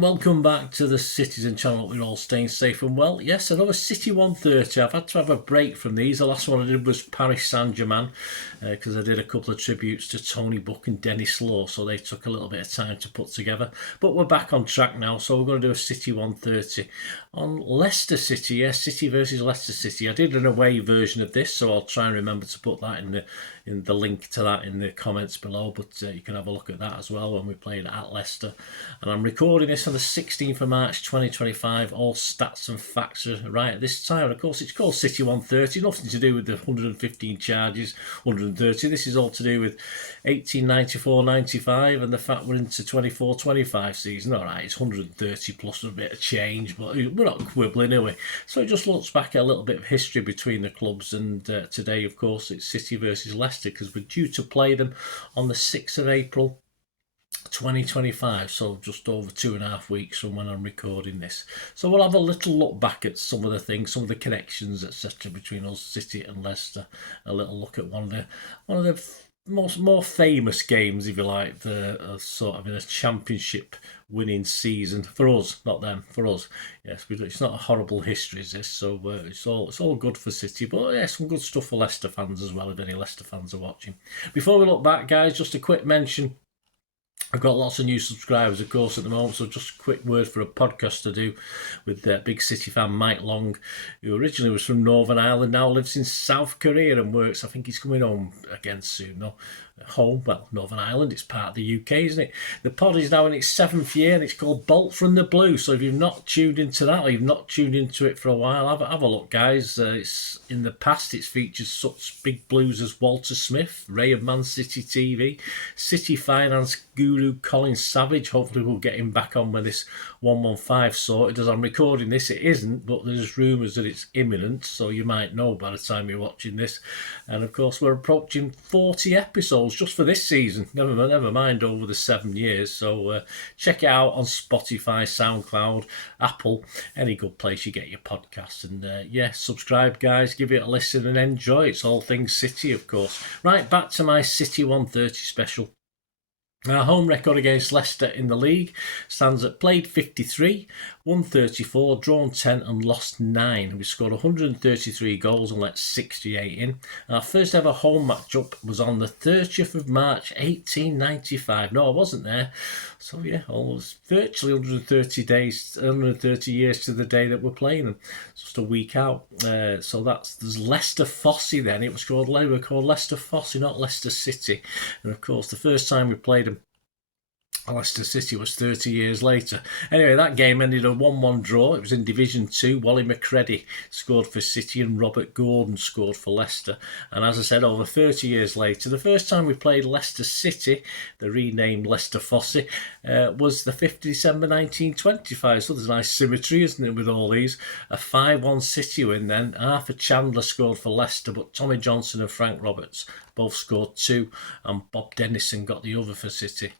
and welcome back to the Citizen channel. We're all staying safe and well. Yes, another CITY130. I've had to have a break from these. The last one I did was Paris Saint-Germain because I did a couple of tributes to Tony Buck and Dennis Law, so they took a little bit of time to put together. But we're back on track now, so we're going to do a CITY130 on Leicester City. Yes, City versus Leicester City. I did an away version of this, so I'll try and remember to put that in the link to that in the comments below. But you can have a look at that as well when we played at Leicester. And I'm recording this on the 16th of March 2025. All stats and facts are right at this time. And of course, it's called CITY130. Nothing to do with the 115 charges, 130. This is all to do with 1894-95 and the fact we're into 24-25 season. All right, it's 130 plus a bit of change, but we're not quibbling, are we? So it just looks back at a little bit of history between the clubs. And today, of course, it's City versus Leicester because we're due to play them on the 6th of April 2025, so just over 2.5 weeks from when I'm recording this. So we'll have a little look back at some of the things, some of the connections, etc., between us, City and Leicester. A little look at one of the more famous games, if you like, the sort of in a championship winning season for us, not them, for us. Yes, it's not a horrible history, is this? So it's all good for City, but yeah, some good stuff for Leicester fans as well, if any Leicester fans are watching. Before we look back, guys, just a quick mention. I've got lots of new subscribers, of course, at the moment, so just a quick word for a podcast to do with big City fan Mike Long, who originally was from Northern Ireland, now lives in South Korea and works. I think he's coming home again soon, no? Home, well, Northern Ireland, it's part of the UK, isn't it? The pod is now in its 7th year and it's called Bolt from the Blue. So if you've not tuned into that or you've not tuned into it for a while, have a look, guys. It's in the past, it's featured such big blues as Walter Smith, Ray of Man City TV, City finance guru Colin Savage. Hopefully we'll get him back on when this 115 sorted. As I'm recording this, it isn't, but there's rumours that it's imminent, so you might know by the time you're watching this. And of course, we're approaching 40 episodes just for this season, never mind over the 7 years. So check it out on Spotify, SoundCloud, Apple, any good place you get your podcasts. And yeah, subscribe, guys, give it a listen and enjoy. It's all things City, of course. Right, back to my CITY130 special. Our home record against Leicester in the league stands at played 53, won 34, drawn 10 and lost 9. We scored 133 goals and let 68 in. Our first ever home match-up was on the 30th of March 1895. No, I wasn't there. So yeah, almost virtually 130 years to the day that we're playing them. Just a week out. So there's Leicester Fosse then. It was called Leicester Fosse, not Leicester City. And of course, the first time we played them, Leicester City was 30 years later. Anyway, that game ended a 1-1 draw. It was in Division 2. Wally McCready scored for City and Robert Gordon scored for Leicester. And as I said, over 30 years later, the first time we played Leicester City, the renamed Leicester Fosse, was the 5th of December 1925. So there's a nice symmetry, isn't it, with all these? A 5-1 City win then. Arthur Chandler scored for Leicester, but Tommy Johnson and Frank Roberts both scored 2, and Bob Dennison got the other for City.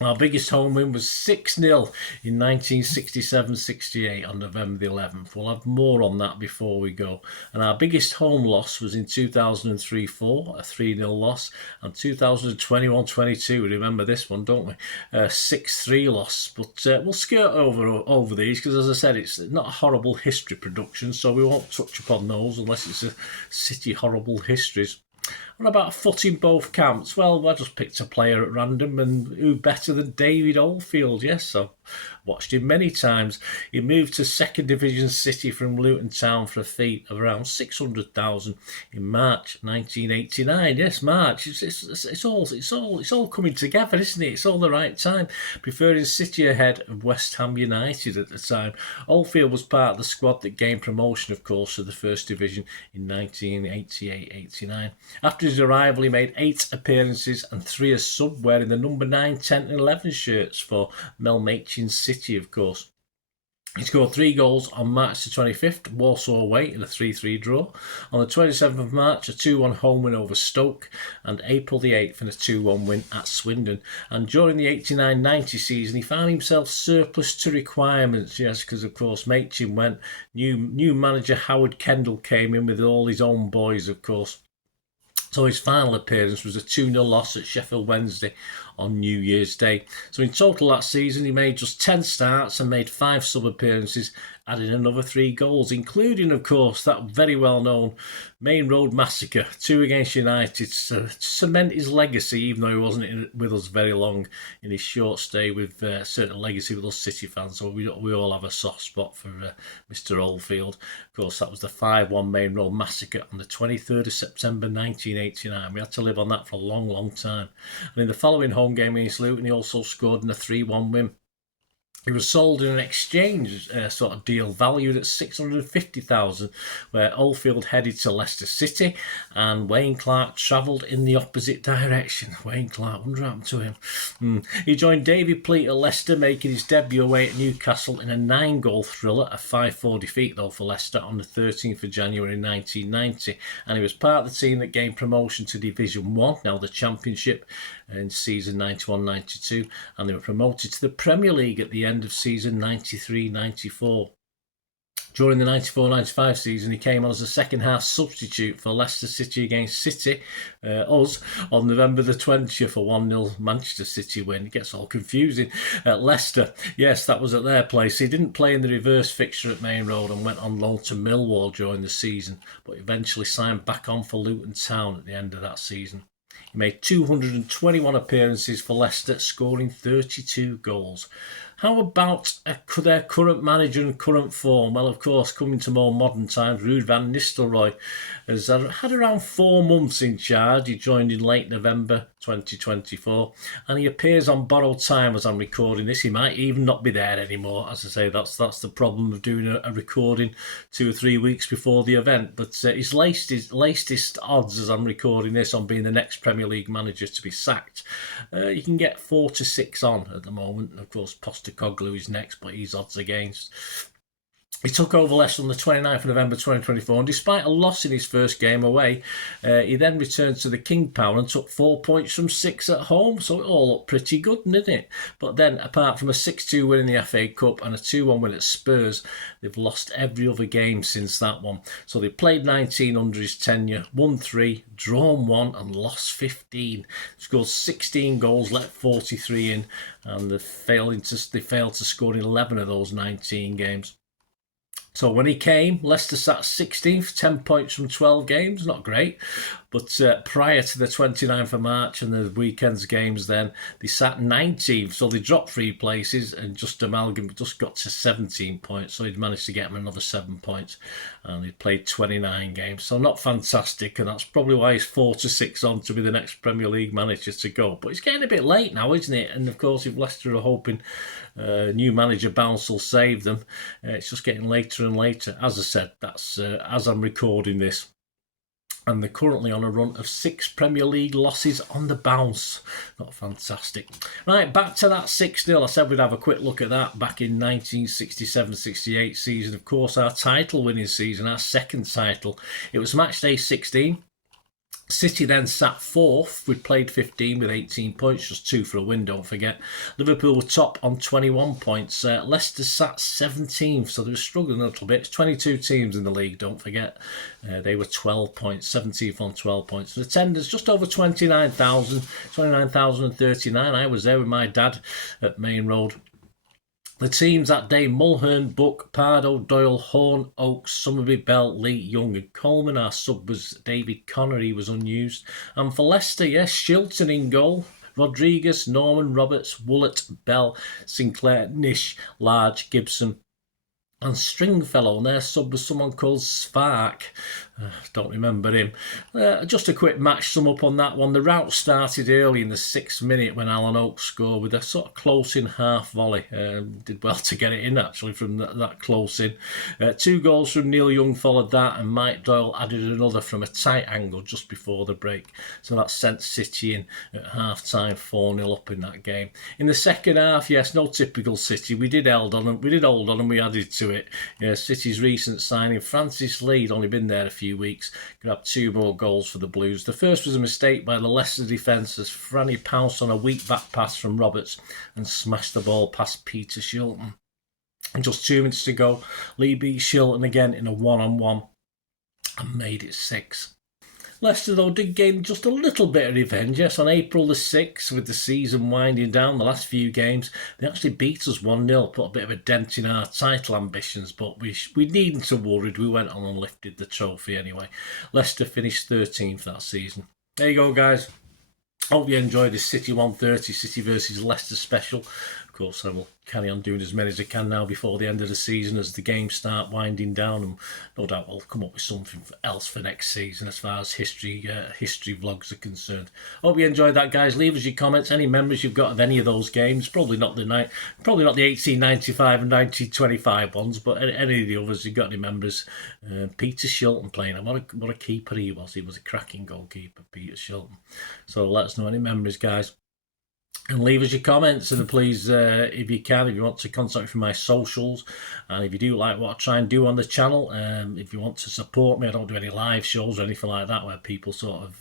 Our biggest home win was 6-0 in 1967-68 on November the 11th. We'll have more on that before we go. And our biggest home loss was in 2003-04, a 3-0 loss, and 2021-22. We remember this one, don't we? A 6-3 loss. But we'll skirt over these because, as I said, it's not a horrible history production, so we won't touch upon those unless it's a City horrible histories. What about a foot in both camps? Well, I just picked a player at random, and who better than David Oldfield? Yes, so watched him many times. He moved to 2nd Division City from Luton Town for a fee of around 600,000 in March 1989. Yes, March. It's all coming together, isn't it? It's all the right time. Preferring City ahead of West Ham United at the time. Oldfield was part of the squad that gained promotion, of course, to the 1st Division in 1988-89. After his arrival, he made 8 appearances and 3 as sub, wearing the number 9, 10 and 11 shirts for Mel Machin's City, of course. He scored 3 goals on March the 25th, Warsaw away in a 3-3 draw. On the 27th of March, a 2-1 home win over Stoke, and April the 8th in a 2-1 win at Swindon. And during the 89-90 season, he found himself surplus to requirements, yes, because of course Machin went. New manager Howard Kendall came in with all his own boys, of course. So his final appearance was a 2-0 loss at Sheffield Wednesday on New Year's Day. So in total that season, he made just 10 starts and made 5 sub-appearances, adding another 3 goals, including, of course, that very well-known Main Road massacre, 2 against United, to cement his legacy, even though he wasn't with us very long in his short stay with certain legacy with us City fans. So we all have a soft spot for Mr. Oldfield. Of course, that was the 5-1 Main Road massacre on the 23rd of September 1989. We had to live on that for a long, long time. And in the following home game against Luton, he also scored in a 3-1 win. He was sold in an exchange sort of deal valued at $650,000, where Oldfield headed to Leicester City and Wayne Clark travelled in the opposite direction. Wayne Clark, what happened to him? He joined David Pleat at Leicester, making his debut away at Newcastle in a 9-goal thriller, a 5-4 defeat though for Leicester on the 13th of January 1990. And he was part of the team that gained promotion to Division 1, now the Championship, in season 91-92, and they were promoted to the Premier League at the end of season 93-94. During the 94-95 season, he came on as a second-half substitute for Leicester City against City, us, on November the 20th, a 1-0 Manchester City win. It gets all confusing. At Leicester, yes, that was at their place. He didn't play in the reverse fixture at Main Road and went on loan to Millwall during the season, but eventually signed back on for Luton Town at the end of that season. He made 221 appearances for Leicester, scoring 32 goals. How about their current manager and current form? Well, of course, coming to more modern times, Ruud van Nistelrooy has had around 4 months in charge. He joined in late November 2024, and he appears on borrowed time as I'm recording this. He might even not be there anymore. As I say, that's the problem of doing a recording 2 or 3 weeks before the event. But his latest odds as I'm recording this on being the next Premier League manager to be sacked, you can get 4 to 6 on at the moment. Of course, Postecoglou is next, but he's odds against. He took over Leicester on the 29th of November 2024, and despite a loss in his first game away, he then returned to the King Power and took 4 points from 6 at home, so it all looked pretty good, didn't it? But then, apart from a 6-2 win in the FA Cup and a 2-1 win at Spurs, they've lost every other game since that one. So they played 19 under his tenure, won 3, drawn 1 and lost 15. Scored 16 goals, let 43 in, and they failed to score in 11 of those 19 games. So when he came, Leicester sat 16th, 10 points from 12 games, not great. But prior to the 29th of March and the weekend's games then, they sat 19th. So they dropped 3 places and just got to 17 points. So he'd managed to get them another 7 points. And he played 29 games. So not fantastic. And that's probably why he's 4 to 6 on to be the next Premier League manager to go. But it's getting a bit late now, isn't it? And of course, if Leicester are hoping new manager bounce will save them, it's just getting later and later. As I said, that's as I'm recording this. And they're currently on a run of 6 Premier League losses on the bounce. Not fantastic. Right, back to that 6-0. I said we'd have a quick look at that back in 1967-68 season. Of course, our title-winning season, our second title. It was match day 16. City then sat 4th. We played 15 with 18 points, just 2 for a win, don't forget. Liverpool were top on 21 points. Leicester sat 17th, so they were struggling a little bit. It's 22 teams in the league, don't forget. They were 12 points, 17th on 12 points. And attendance just over 29,000, 29,039. I was there with my dad at Main Road. The teams that day: Mulhern, Buck, Pardo, Doyle, Horn, Oakes, Summerby, Bell, Lee, Young and Coleman. Our sub was David Connor, he was unused. And for Leicester, yes, Shilton in goal. Rodriguez, Norman, Roberts, Woolett, Bell, Sinclair, Nish, Large, Gibson and Stringfellow. And their sub was someone called Spark. Don't remember him. Just a quick match sum up on that one. The rout started early in the 6th minute when Alan Oakes scored with a sort of close-in half volley. Did well to get it in, actually, from that close-in. 2 goals from Neil Young followed that, and Mike Doyle added another from a tight angle just before the break. So that sent City in at half-time, 4-0 up in that game. In the second half, yes, no typical City. We did hold on and we added to it. Yeah, City's recent signing, Francis Lee, had only been there a few weeks, grabbed 2 more goals for the Blues. The first was a mistake by the Leicester defence as Franny pounced on a weak back pass from Roberts and smashed the ball past Peter Shilton. And just 2 minutes to go, Lee beat Shilton again in a 1-on-1 and made it 6. Leicester, though, did gain just a little bit of revenge. Yes, on April the 6th, with the season winding down, the last few games, they actually beat us 1-0, put a bit of a dent in our title ambitions, but we needn't have worried. We went on and lifted the trophy anyway. Leicester finished 13th that season. There you go, guys. Hope you enjoyed this CITY130 City versus Leicester special. Of course, I will carry on doing as many as I can now before the end of the season as the games start winding down, and no doubt we'll come up with something else for next season as far as history vlogs are concerned. Hope you enjoyed that, guys. Leave us your comments, any memories you've got of any of those games. Probably not the 1895 and 1925 ones, but any of the others. You've got any memories? Peter Shilton playing, and what a keeper he was. He was a cracking goalkeeper, Peter Shilton. So let us know any memories, guys. And leave us your comments, and please, if you can, if you want to contact me from my socials, and if you do like what I try and do on the channel, if you want to support me, I don't do any live shows or anything like that where people sort of,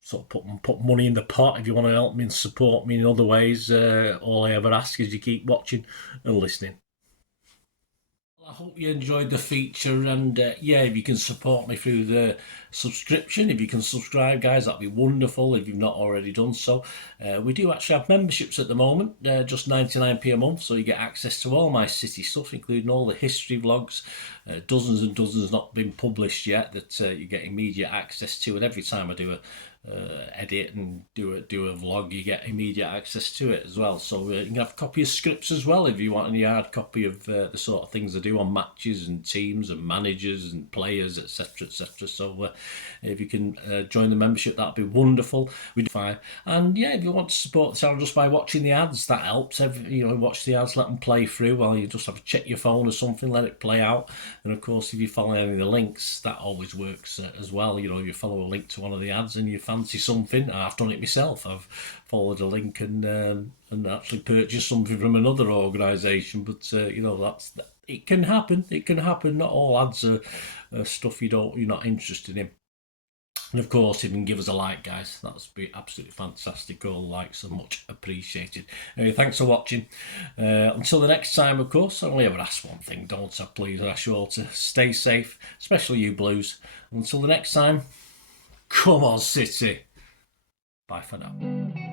sort of put money in the pot. If you want to help me and support me in other ways, all I ever ask is you keep watching and listening. I hope you enjoyed the feature, and yeah, if you can support me through the subscription, if you can subscribe, guys, that'd be wonderful if you've not already done so. We do actually have memberships at the moment, just 99p a month, so you get access to all my City stuff, including all the history vlogs, dozens and dozens not been published yet that you get immediate access to, and every time I do a edit and do a vlog, you get immediate access to it as well. So you can have a copy of scripts as well if you want any hard copy of the sort of things I do on matches and teams and managers and players, etc, etc. So if you can join the membership, that'd be wonderful. We do fine. And yeah, if you want to support the channel just by watching the ads, that helps. Watch the ads, let them play through while you just have to check your phone or something, let it play out. And of course, if you follow any of the links, that always works as well. You follow a link to one of the ads and you fancy something. I've done it myself. I've followed a link and actually purchased something from another organisation. But it can happen. It can happen. Not all ads are stuff you're not interested in. And of course, if you can give us a like, guys, that would be absolutely fantastic. All likes are much appreciated. Anyway, thanks for watching. Until the next time, of course, I only ever ask one thing, don't I? Please, I ask you all to stay safe, especially you Blues. Until the next time, come on, City. Bye for now.